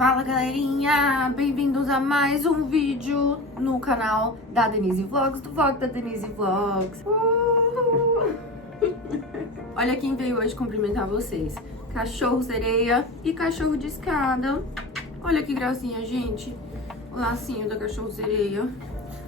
Fala galerinha, bem-vindos a mais um vídeo no canal da Denise Vlogs, do vlog da Denise Vlogs. Olha quem veio hoje cumprimentar vocês, cachorro sereia e cachorro de escada. Olha que gracinha, gente, o lacinho da cachorro sereia.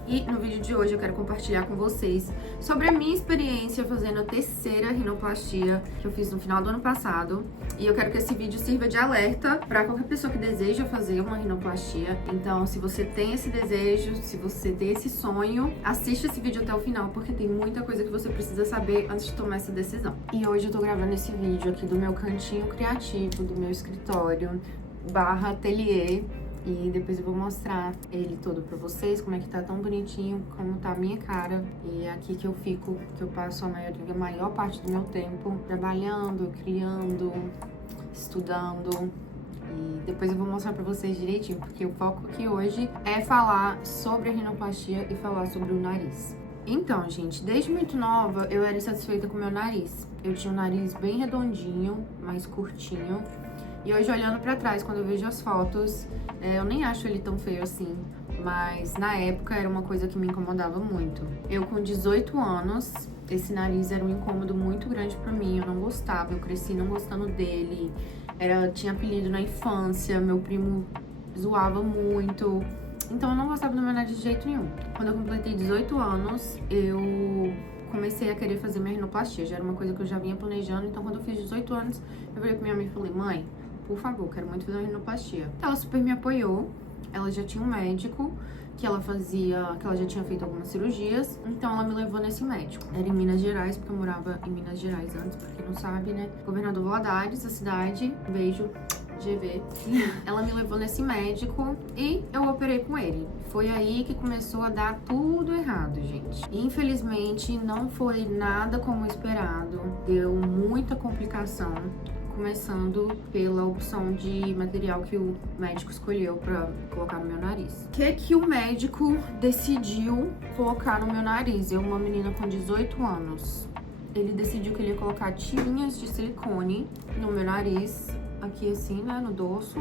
E no vídeo de hoje eu quero compartilhar com vocês sobre a minha experiência fazendo a terceira rinoplastia que eu fiz no final do ano passado. E eu quero que esse vídeo sirva de alerta para qualquer pessoa que deseja fazer uma rinoplastia. Então, se você tem esse desejo, se você tem esse sonho, assista esse vídeo até o final, porque tem muita coisa que você precisa saber antes de tomar essa decisão. E hoje eu tô gravando esse vídeo aqui do meu cantinho criativo, do meu escritório, / ateliê. E depois eu vou mostrar ele todo pra vocês, como é que tá tão bonitinho, como tá a minha cara. E é aqui que eu fico, que eu passo a maior parte do meu tempo trabalhando, criando, estudando. E depois eu vou mostrar pra vocês direitinho, porque o foco aqui hoje é falar sobre a rinoplastia e falar sobre o nariz. Então, gente, desde muito nova eu era insatisfeita com o meu nariz. Eu tinha um nariz bem redondinho, mais curtinho. E hoje, olhando pra trás, quando eu vejo as fotos, eu nem acho ele tão feio assim. Mas na época era uma coisa que me incomodava muito. Eu com 18 anos, esse nariz era um incômodo muito grande pra mim. Eu não gostava, eu cresci não gostando dele. Tinha apelido na infância, meu primo zoava muito. Então eu não gostava do meu nariz de jeito nenhum. Quando eu completei 18 anos, eu comecei a querer fazer minha rinoplastia. Já era uma coisa que eu já vinha planejando. Então quando eu fiz 18 anos, eu falei pra minha mãe e falei: mãe, por favor, quero muito fazer uma rinoplastia. Ela super me apoiou. Ela já tinha um médico que ela já tinha feito algumas cirurgias. Então ela me levou nesse médico. Era em Minas Gerais, porque eu morava em Minas Gerais antes, pra quem não sabe, né? Governador Valadares, a cidade. Beijo, GV. Ela me levou nesse médico e eu operei com ele. Foi aí que começou a dar tudo errado, gente. Infelizmente, não foi nada como esperado. Deu muita complicação. Começando pela opção de material que o médico escolheu pra colocar no meu nariz. O que o médico decidiu colocar no meu nariz? Eu, uma menina com 18 anos. Ele decidiu que ele ia colocar tirinhas de silicone no meu nariz, aqui assim, né, no dorso,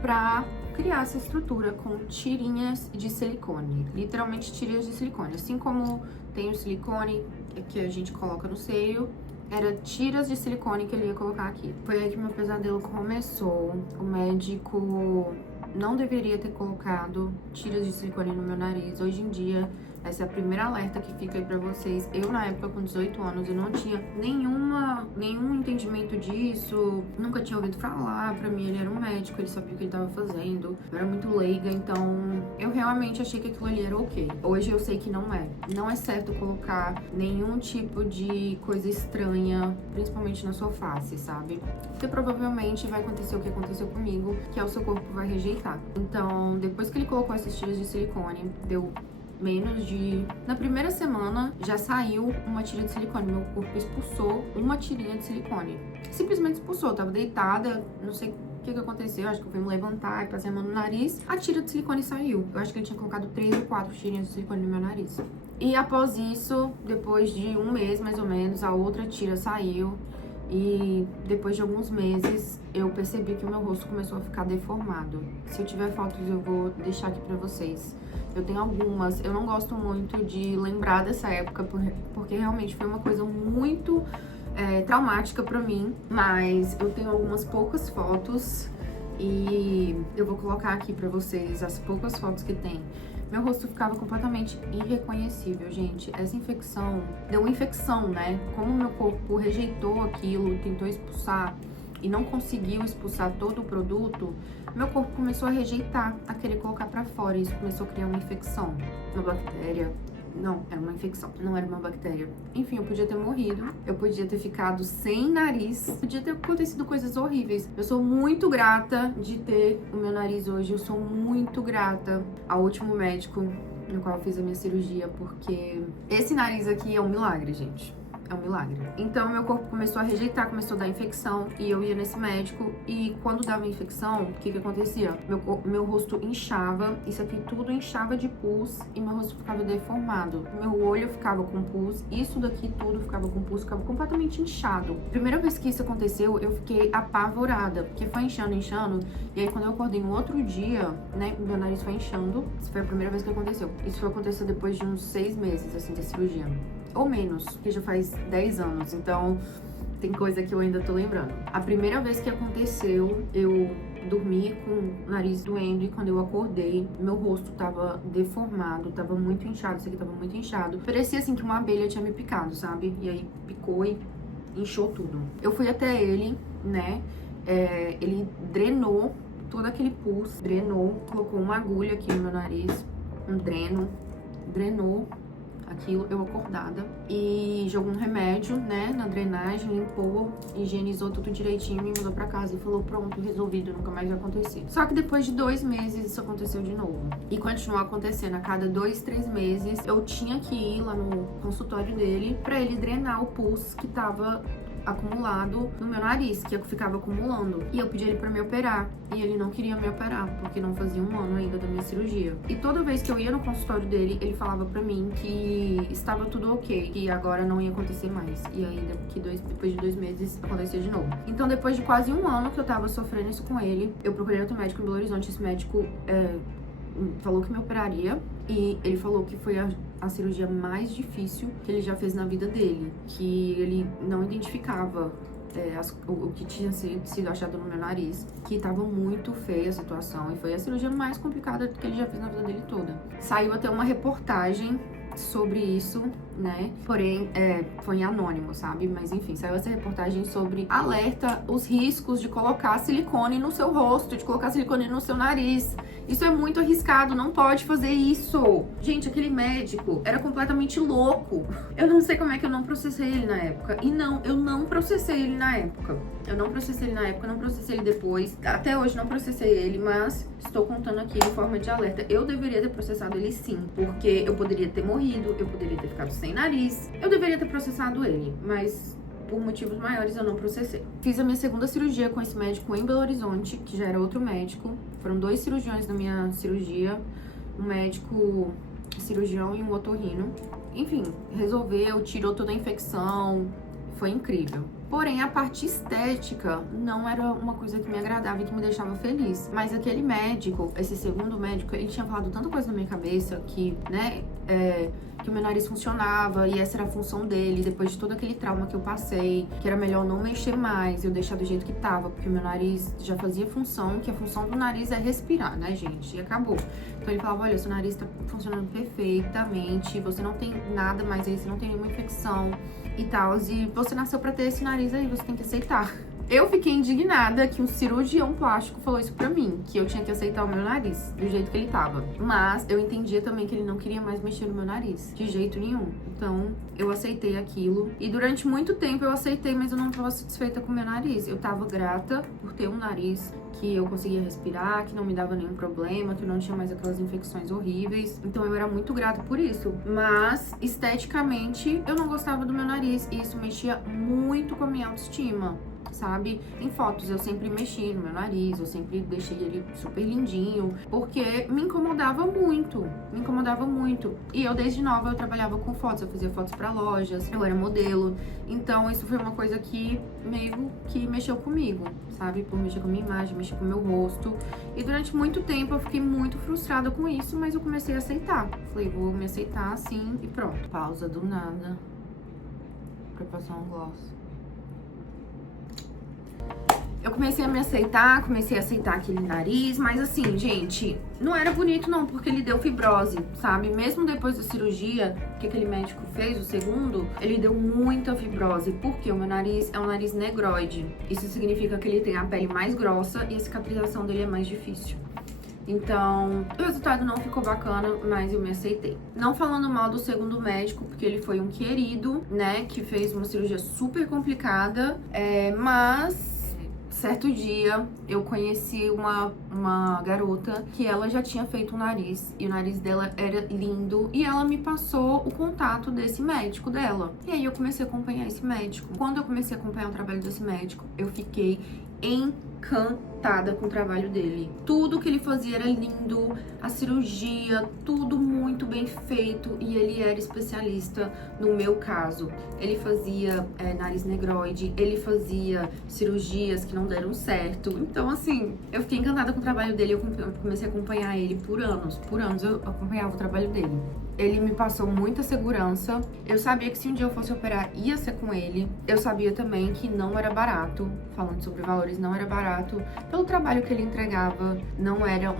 pra criar essa estrutura com tirinhas de silicone. Literalmente tirinhas de silicone. Assim como tem o silicone que a gente coloca no seio, era tiras de silicone que ele ia colocar aqui. Foi aí que meu pesadelo começou. O médico não deveria ter colocado tiras de silicone no meu nariz. Hoje em dia, essa é a primeira alerta que fica aí pra vocês. Eu, na época, com 18 anos, eu não tinha nenhum entendimento disso. Nunca tinha ouvido falar. Pra mim, ele era um médico, ele sabia o que ele tava fazendo. Eu era muito leiga, então eu realmente achei que aquilo ali era ok. Hoje eu sei que não é. Não é certo colocar nenhum tipo de coisa estranha, principalmente na sua face, sabe? Porque provavelmente vai acontecer o que aconteceu comigo, que é o seu corpo vai rejeitar. Então, depois que ele colocou essas tiras de silicone, deu menos de... Na primeira semana, já saiu uma tira de silicone. Meu corpo expulsou uma tirinha de silicone. Simplesmente expulsou. Eu tava deitada, não sei o que aconteceu. Acho que eu fui me levantar e passei a mão no nariz. A tira de silicone saiu. Eu acho que ele tinha colocado 3 ou 4 tirinhas de silicone no meu nariz. E após isso, depois de um mês, mais ou menos, a outra tira saiu. E depois de alguns meses, eu percebi que o meu rosto começou a ficar deformado. Se eu tiver fotos, eu vou deixar aqui pra vocês. Eu tenho algumas. Eu não gosto muito de lembrar dessa época, porque realmente foi uma coisa muito traumática pra mim. Mas eu tenho algumas poucas fotos e eu vou colocar aqui pra vocês as poucas fotos que tem. Meu rosto ficava completamente irreconhecível, gente. Essa infecção deu uma infecção, né? Como meu corpo rejeitou aquilo, tentou expulsar e não conseguiu expulsar todo o produto, meu corpo começou a rejeitar, a querer colocar pra fora. E isso começou a criar uma infecção, uma bactéria. Não, era uma infecção, não era uma bactéria. Enfim, eu podia ter morrido, eu podia ter ficado sem nariz, podia ter acontecido coisas horríveis. Eu sou muito grata de ter o meu nariz hoje, eu sou muito grata ao último médico no qual eu fiz a minha cirurgia, porque esse nariz aqui é um milagre, gente. é um milagre. Então, meu corpo começou a rejeitar, começou a dar infecção, e eu ia nesse médico, e quando dava infecção, o que acontecia? Meu rosto inchava, isso aqui tudo inchava de pus, e meu rosto ficava deformado. Meu olho ficava com pus, isso daqui tudo ficava com pus, ficava completamente inchado. Primeira vez que isso aconteceu, eu fiquei apavorada, porque foi inchando, inchando, e aí quando eu acordei no outro dia, né, meu nariz foi inchando. Isso foi a primeira vez que aconteceu. Isso foi acontecer depois de uns 6 meses, assim, da cirurgia. Ou menos, porque já faz 10 anos, então tem coisa que eu ainda tô lembrando. A primeira vez que aconteceu, eu dormi com o nariz doendo, e quando eu acordei, meu rosto tava deformado, tava muito inchado, isso aqui tava muito inchado. Parecia assim que uma abelha tinha me picado, sabe? E aí picou e inchou tudo. Eu fui até ele, né? Ele drenou todo aquele pus, drenou, colocou uma agulha aqui no meu nariz, um dreno, drenou aquilo, eu acordada, e jogou um remédio, né, na drenagem, limpou, higienizou tudo direitinho, me mandou pra casa e falou, pronto, resolvido, nunca mais vai acontecer. Só que depois de 2 meses, isso aconteceu de novo. E continuou acontecendo, a cada 2, 3 meses, eu tinha que ir lá no consultório dele pra ele drenar o pus que tava acumulado no meu nariz, que eu ficava acumulando. E eu pedi ele pra me operar, e ele não queria me operar, porque não fazia 1 ano ainda da minha cirurgia. E toda vez que eu ia no consultório dele, ele falava pra mim que estava tudo ok, que agora não ia acontecer mais. E aí, depois de 2 meses, acontecia de novo. Então, depois de quase 1 ano que eu tava sofrendo isso com ele, eu procurei outro médico em Belo Horizonte. Esse médico falou que me operaria, e ele falou que foi a cirurgia mais difícil que ele já fez na vida dele, que ele não identificava o que tinha sido achado no meu nariz, que tava muito feia a situação, e foi a cirurgia mais complicada que ele já fez na vida dele toda. Saiu até uma reportagem sobre isso, né? Porém, foi em anônimo, sabe? Mas enfim, saiu essa reportagem sobre alerta os riscos de colocar silicone no seu rosto, de colocar silicone no seu nariz. Isso é muito arriscado, não pode fazer isso. Gente, aquele médico era completamente louco. Eu não sei como é que eu não processei ele na época. E não, eu não processei ele na época. Eu não processei ele na época, não processei ele depois. Até hoje não processei ele, mas estou contando aqui em forma de alerta. Eu deveria ter processado ele sim, porque eu poderia ter morrido, eu poderia ter ficado sem nariz. Eu deveria ter processado ele, mas por motivos maiores eu não processei. Fiz a minha segunda cirurgia com esse médico em Belo Horizonte, que já era outro médico. Foram 2 cirurgiões na minha cirurgia, um médico cirurgião e um otorrino. Enfim, resolveu, tirou toda a infecção, foi incrível. Porém, a parte estética não era uma coisa que me agradava e que me deixava feliz. Mas aquele médico, esse segundo médico, ele tinha falado tanta coisa na minha cabeça que, né, que o meu nariz funcionava e essa era a função dele, depois de todo aquele trauma que eu passei, que era melhor não mexer mais, eu deixar do jeito que tava, porque o meu nariz já fazia função, que a função do nariz é respirar, né, gente? E acabou. Então ele falava, olha, seu nariz tá funcionando perfeitamente, você não tem nada mais aí, você não tem nenhuma infecção e tal, e você nasceu pra ter esse nariz aí, você tem que aceitar. Eu fiquei indignada que um cirurgião plástico falou isso pra mim, que eu tinha que aceitar o meu nariz, do jeito que ele tava. Mas eu entendia também que ele não queria mais mexer no meu nariz, de jeito nenhum. Então, eu aceitei aquilo. E durante muito tempo eu aceitei, mas eu não tava satisfeita com o meu nariz. Eu tava grata por ter um nariz que eu conseguia respirar, que não me dava nenhum problema, que eu não tinha mais aquelas infecções horríveis. Então, eu era muito grata por isso. Mas, esteticamente, eu não gostava do meu nariz. E isso mexia muito com a minha autoestima, sabe? Em fotos eu sempre mexi no meu nariz, eu sempre deixei ele super lindinho, porque me incomodava muito, E eu desde nova eu trabalhava com fotos, eu fazia fotos pra lojas, eu era modelo, então isso foi uma coisa que meio que mexeu comigo, sabe? Por mexer com a minha imagem, mexer com o meu rosto. E durante muito tempo eu fiquei muito frustrada com isso, mas eu comecei a aceitar. Falei, vou me aceitar assim e pronto. Pausa do nada pra passar um gloss. Eu comecei a me aceitar, comecei a aceitar aquele nariz, mas assim, gente, não era bonito não, porque ele deu fibrose, sabe? Mesmo depois da cirurgia que aquele médico fez, o segundo, ele deu muita fibrose, porque o meu nariz é um nariz negroide. Isso significa que ele tem a pele mais grossa e a cicatrização dele é mais difícil. Então, o resultado não ficou bacana, mas eu me aceitei. Não falando mal do segundo médico, porque ele foi um querido, né, que fez uma cirurgia super complicada, mas certo dia, eu conheci uma garota que ela já tinha feito um nariz, e o nariz dela era lindo, e ela me passou o contato desse médico dela. E aí eu comecei a acompanhar esse médico. Quando eu comecei a acompanhar o trabalho desse médico, eu fiquei encantada com o trabalho dele. Tudo que ele fazia era lindo, a cirurgia, tudo muito bem feito, e ele era especialista no meu caso. Ele fazia nariz negroide, ele fazia cirurgias que não deram certo. Então, assim, eu fiquei encantada com o trabalho dele, eu comecei a acompanhar ele por anos eu acompanhava o trabalho dele. Ele me passou muita segurança. Eu sabia que se um dia eu fosse operar, ia ser com ele. Eu sabia também que não era barato. Falando sobre valores, não era barato. Pelo trabalho que ele entregava, não era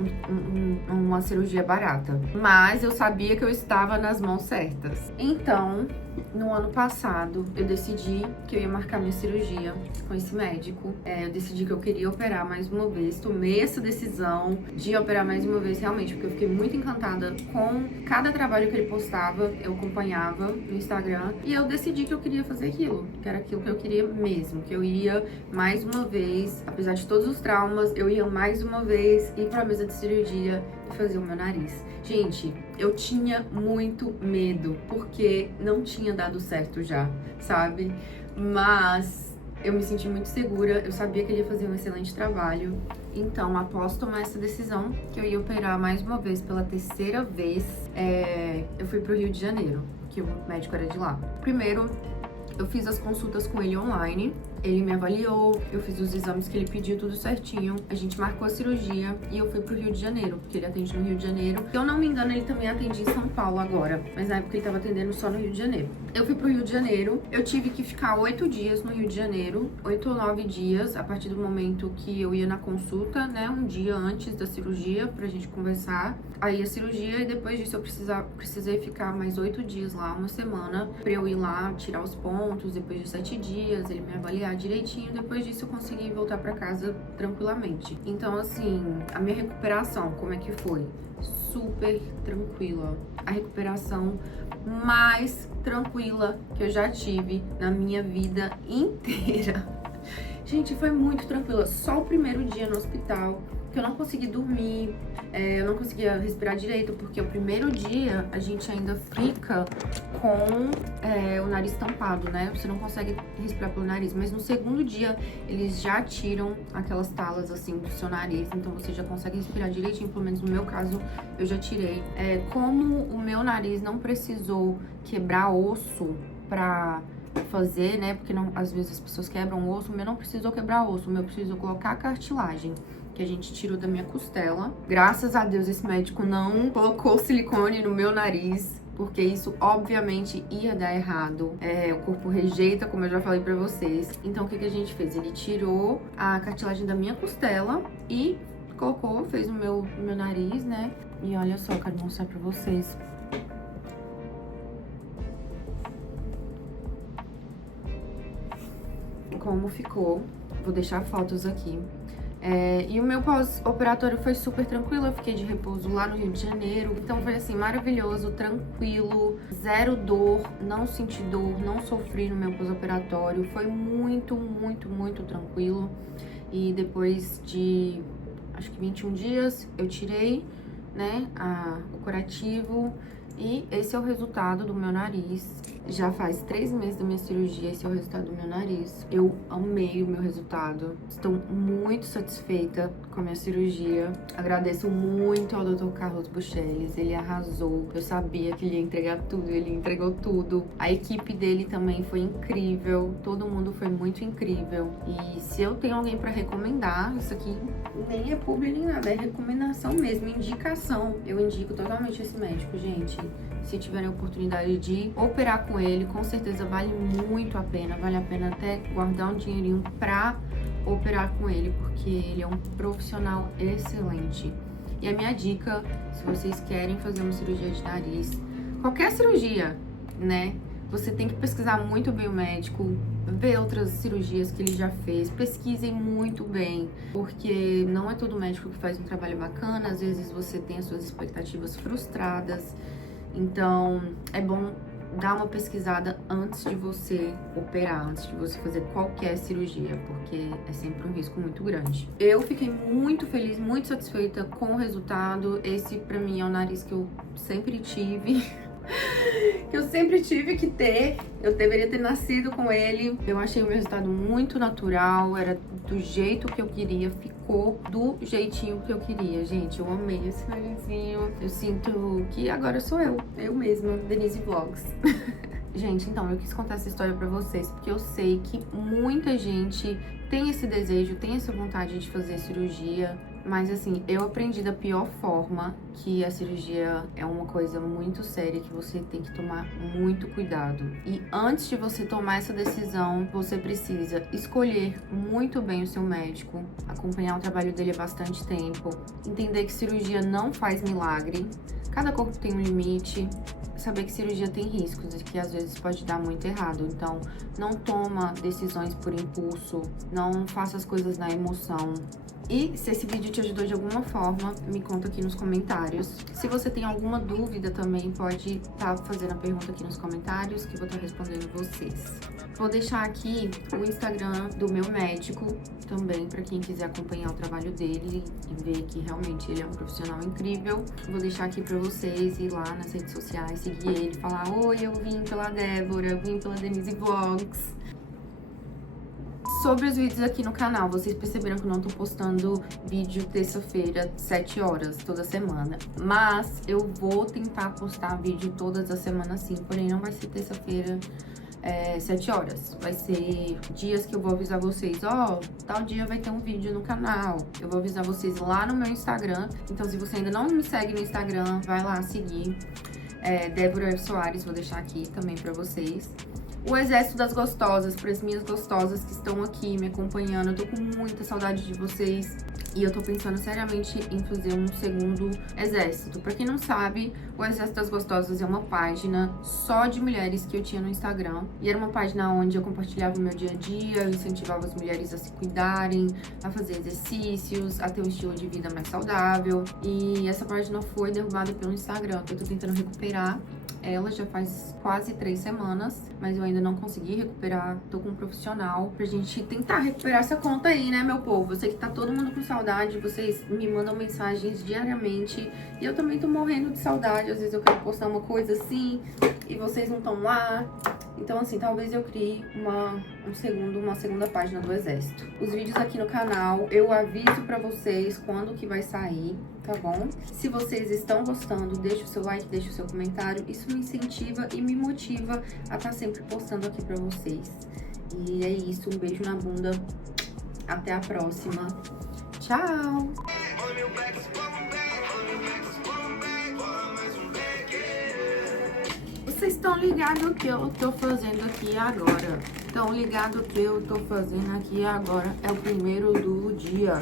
uma cirurgia barata. Mas eu sabia que eu estava nas mãos certas. Então, no ano passado, eu decidi que eu ia marcar minha cirurgia com esse médico. Eu decidi que eu queria operar mais uma vez. Tomei essa decisão de operar mais uma vez, realmente, porque eu fiquei muito encantada com cada trabalho que ele postava. Eu acompanhava no Instagram. E eu decidi que eu queria fazer aquilo. Que era aquilo que eu queria mesmo. Que eu ia mais uma vez, apesar de todos os traumas, eu ia mais uma vez ir pra mesa de cirurgia e fazer o meu nariz. Gente, eu tinha muito medo, porque não tinha dado certo já, sabe? Mas eu me senti muito segura, eu sabia que ele ia fazer um excelente trabalho. Então, após tomar essa decisão, que eu ia operar mais uma vez, pela terceira vez, eu fui pro Rio de Janeiro, que o médico era de lá. Primeiro, eu fiz as consultas com ele online, ele me avaliou, eu fiz os exames que ele pediu, tudo certinho. A gente marcou a cirurgia e eu fui pro Rio de Janeiro, porque ele atende no Rio de Janeiro. Se eu não me engano, ele também atende em São Paulo agora, mas na época ele tava atendendo só no Rio de Janeiro. Eu fui pro Rio de Janeiro, eu tive que ficar 8 dias no Rio de Janeiro, 8 ou 9 dias, a partir do momento que eu ia na consulta, né, um dia antes da cirurgia, pra gente conversar. Aí a cirurgia, e depois disso eu precisei ficar mais 8 dias lá, uma semana, pra eu ir lá, tirar os pontos, depois de 7 dias, ele me avaliar direitinho. Depois disso eu consegui voltar pra casa tranquilamente. Então, assim, a minha recuperação, como é que foi? Super tranquila. A recuperação mais tranquila que eu já tive na minha vida inteira. Gente, foi muito tranquila. Só o primeiro dia no hospital que eu não consegui dormir, eu não conseguia respirar direito, porque o primeiro dia a gente ainda fica com o nariz tampado, né? Você não consegue respirar pelo nariz, mas no segundo dia eles já tiram aquelas talas assim do seu nariz, então você já consegue respirar direitinho, pelo menos no meu caso eu já tirei. Como o meu nariz não precisou quebrar osso pra fazer, né? Porque não, às vezes as pessoas quebram osso, o meu não precisou quebrar osso, o meu precisou colocar cartilagem, que a gente tirou da minha costela. Graças a Deus esse médico não colocou silicone no meu nariz, porque isso obviamente ia dar errado. O corpo rejeita, como eu já falei pra vocês. Então o que a gente fez? Ele tirou a cartilagem da minha costela e colocou, fez no meu nariz, né? E olha só, quero mostrar pra vocês. Como ficou. Vou deixar fotos aqui. E o meu pós-operatório foi super tranquilo, eu fiquei de repouso lá no Rio de Janeiro. Então foi assim, maravilhoso, tranquilo, zero dor, não senti dor, não sofri no meu pós-operatório. Foi muito, muito, muito tranquilo. E depois de, acho que 21 dias, eu tirei, né, o curativo. E esse é o resultado do meu nariz. Já faz 3 meses da minha cirurgia, esse é o resultado do meu nariz. Eu amei o meu resultado. Estou muito satisfeita com a minha cirurgia. Agradeço muito ao Dr. Carlos Bucheles, ele arrasou. Eu sabia que ele ia entregar tudo, ele entregou tudo. A equipe dele também foi incrível, todo mundo foi muito incrível. E se eu tenho alguém pra recomendar, isso aqui nem é publi nem nada, é recomendação mesmo, indicação. Eu indico totalmente esse médico, gente. Se tiverem a oportunidade de operar com ele, com certeza vale muito a pena. Vale a pena até guardar um dinheirinho pra operar com ele, porque ele é um profissional excelente. E a minha dica, se vocês querem fazer uma cirurgia de nariz, qualquer cirurgia, né? Você tem que pesquisar muito bem o médico, ver outras cirurgias que ele já fez, pesquisem muito bem, porque não é todo médico que faz um trabalho bacana, às vezes você tem as suas expectativas frustradas. Então, é bom dá uma pesquisada antes de você operar, antes de você fazer qualquer cirurgia, porque é sempre um risco muito grande. Eu fiquei muito feliz, muito satisfeita com o resultado. Esse pra mim é o nariz que eu sempre tive. Que eu sempre tive que ter, eu deveria ter nascido com ele. Eu achei o meu resultado muito natural, era do jeito que eu queria, ficou do jeitinho que eu queria. Gente, eu amei esse narizinho. Eu sinto que agora sou eu mesma, Denise Vlogs. Gente, então, eu quis contar essa história pra vocês, porque eu sei que muita gente tem esse desejo, tem essa vontade de fazer cirurgia, mas assim, eu aprendi da pior forma, que a cirurgia é uma coisa muito séria, que você tem que tomar muito cuidado. E antes de você tomar essa decisão, você precisa escolher muito bem o seu médico, acompanhar o trabalho dele há bastante tempo, entender que cirurgia não faz milagre, cada corpo tem um limite, saber que cirurgia tem riscos e que às vezes pode dar muito errado. Então, não toma decisões por impulso, não faça as coisas na emoção. E se esse vídeo te ajudou de alguma forma, me conta aqui nos comentários. Se você tem alguma dúvida também, pode estar fazendo a pergunta aqui nos comentários, que eu vou estar respondendo vocês. Vou deixar aqui o Instagram do meu médico também, para quem quiser acompanhar o trabalho dele e ver que realmente ele é um profissional incrível. Vou deixar aqui para vocês ir lá nas redes sociais, seguir ele, falar: oi, eu vim pela Débora, eu vim pela Denise Vlogs. Sobre os vídeos aqui no canal, vocês perceberam que eu não tô postando vídeo terça-feira, 7 horas, toda semana. Mas eu vou tentar postar vídeo todas as semanas sim, porém não vai ser terça-feira, 7 horas. Vai ser dias que eu vou avisar vocês, ó, tal dia vai ter um vídeo no canal. Eu vou avisar vocês lá no meu Instagram. Então, se você ainda não me segue no Instagram, vai lá seguir. Débora F. Soares, vou deixar aqui também pra vocês. O Exército das Gostosas, para as minhas gostosas que estão aqui me acompanhando, eu tô com muita saudade de vocês e eu tô pensando seriamente em fazer um segundo exército. Pra quem não sabe, o Exército das Gostosas é uma página só de mulheres que eu tinha no Instagram. E era uma página onde eu compartilhava o meu dia a dia, eu incentivava as mulheres a se cuidarem, a fazer exercícios, a ter um estilo de vida mais saudável. E essa página foi derrubada pelo Instagram, que eu tô tentando recuperar. Ela já faz quase 3 semanas, mas eu ainda não consegui recuperar. Tô com um profissional pra gente tentar recuperar essa conta aí, né, meu povo? Eu sei que tá todo mundo com saudade, vocês me mandam mensagens diariamente e eu também tô morrendo de saudade. Às vezes eu quero postar uma coisa assim e vocês não estão lá. Então, assim, talvez eu crie uma segunda página do Exército. Os vídeos aqui no canal, eu aviso pra vocês quando que vai sair, tá bom? Se vocês estão gostando, deixa o seu like, deixa o seu comentário. Isso me incentiva e me motiva a estar sempre postando aqui pra vocês. E é isso, um beijo na bunda. Até a próxima. Tchau! Vocês estão ligados o que eu tô fazendo aqui agora? Estão ligados o que eu tô fazendo aqui agora? É o primeiro do dia.